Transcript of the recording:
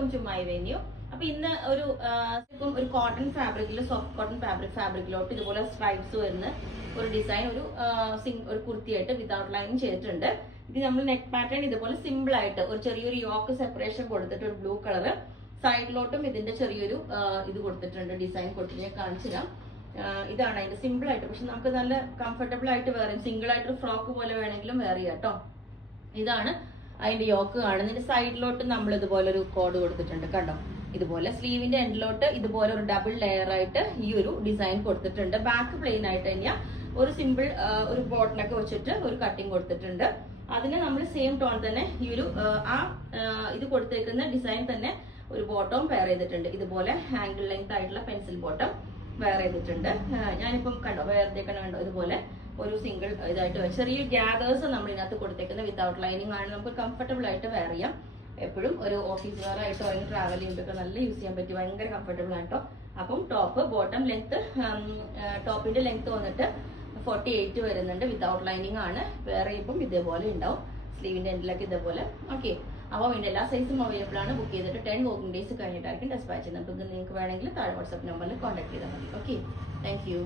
Welcome to my venue. അപ്പൊ ഇന്ന് ഒരു കോട്ടൺ ഫാബ്രിക്കിൽ, സോഫ്റ്റ് കോട്ടൺ ഫാബ്രിക്കിലോട്ട് ഇതുപോലെ സ്ട്രൈപ്സ് വരുന്ന ഒരു ഡിസൈൻ ഒരു കുർത്തിയായിട്ട് വിതൗട്ട് ലൈനിങ് ചെയ്തിട്ടുണ്ട്. ഇത് നമ്മൾ നെക്ക് പാറ്റേൺ ഇതുപോലെ സിമ്പിൾ ആയിട്ട് ഒരു ചെറിയൊരു യോക്ക് സെപ്പറേഷൻ കൊടുത്തിട്ട് ഒരു ബ്ലൂ കളർ സൈഡിലോട്ടും ഇതിന്റെ ചെറിയൊരു ഇത് കൊടുത്തിട്ടുണ്ട്, ഡിസൈൻ കൊടുത്തിട്ട് ഞാൻ കാണിച്ചു തരാം. ഇതാണ് അതിന്റെ സിമ്പിൾ ആയിട്ട്, പക്ഷെ നമുക്ക് നല്ല കംഫർട്ടബിൾ ആയിട്ട് വേറെ സിംഗിൾ ആയിട്ട് ഫ്രോക്ക് പോലെ വേണമെങ്കിലും വേറെ കേട്ടോ. ഇതാണ് അതിന്റെ യോക്ക് കാണുന്നതിന്റെ സൈഡിലോട്ട് നമ്മൾ ഇതുപോലെ ഒരു കോഡ് കൊടുത്തിട്ടുണ്ട് കണ്ടോ. ഇതുപോലെ സ്ലീവിന്റെ എൻഡിലോട്ട് ഇതുപോലെ ഒരു ഡബിൾ ലെയർ ആയിട്ട് ഈ ഒരു ഡിസൈൻ കൊടുത്തിട്ടുണ്ട്. ബാക്ക് പ്ലെയിൻ ആയിട്ട് തന്നെയാ ഒരു സിമ്പിൾ ഒരു ബോട്ടനൊക്കെ വെച്ചിട്ട് ഒരു കട്ടിങ് കൊടുത്തിട്ടുണ്ട്. അതിന് നമ്മൾ സെയിം ടോൺ തന്നെ ഈ ഒരു ഇത് കൊടുത്തേക്കുന്ന ഡിസൈൻ തന്നെ ഒരു ബോട്ടം പെയർ ചെയ്തിട്ടുണ്ട്. ഇതുപോലെ ആംഗിൾ ലെങ്ത് ആയിട്ടുള്ള പെൻസിൽ ബോട്ടം വെയർ ചെയ്തിട്ടുണ്ട്. ഞാനിപ്പം കണ്ടോ കണ്ടോ ഇതുപോലെ ഒരു സിംഗിൾ ഇതായിട്ട് ചെറിയ ഗ്യാദേഴ്സ് നമ്മൾ ഇതിനകത്ത് കൊടുത്തേക്കുന്നത് വിത്തൗട്ട് ലൈനിങ് ആണ്. നമുക്ക് കംഫർട്ടബിൾ ആയിട്ട് വെയർ ചെയ്യാം. എപ്പോഴും ഒരു ഓഫീസ് വെയർ ആയിട്ടോ അല്ലെങ്കിൽ ട്രാവൽ ചെയ്യുമ്പോഴൊക്കെ നല്ല യൂസ് ചെയ്യാൻ പറ്റും, ഭയങ്കര കംഫർട്ടബിൾ ആയിട്ടോ. അപ്പം ബോട്ടം ലെങ്ത്, ടോപ്പിന്റെ ലെങ്ത് വന്നിട്ട് 48 വരുന്നുണ്ട്. വിത്തൗട്ട് ലൈനിങ് ആണ്. വെയർ ചെയ്യുമ്പം ഇതേപോലെ ഉണ്ടാവും, സ്ലീവിന്റെ എൻഡിലൊക്കെ ഇതേപോലെ. ഓക്കെ, അപ്പോൾ ഇതിന്റെ എല്ലാ സൈസും അവൈലബിൾ ആണ്. ബുക്ക് ചെയ്തിട്ട് 10 വർക്കിംഗ് ഡേയ്സ് കഴിഞ്ഞിട്ടായിരിക്കും ഡെസ്പാച്ച് ചെയ്യുന്നത്. നിങ്ങൾക്ക് വേണമെങ്കിൽ താഴെ വാട്സ്ആപ്പ് നമ്പറിൽ കോൺടാക്ട് ചെയ്താൽ മതി. Okay, thank you.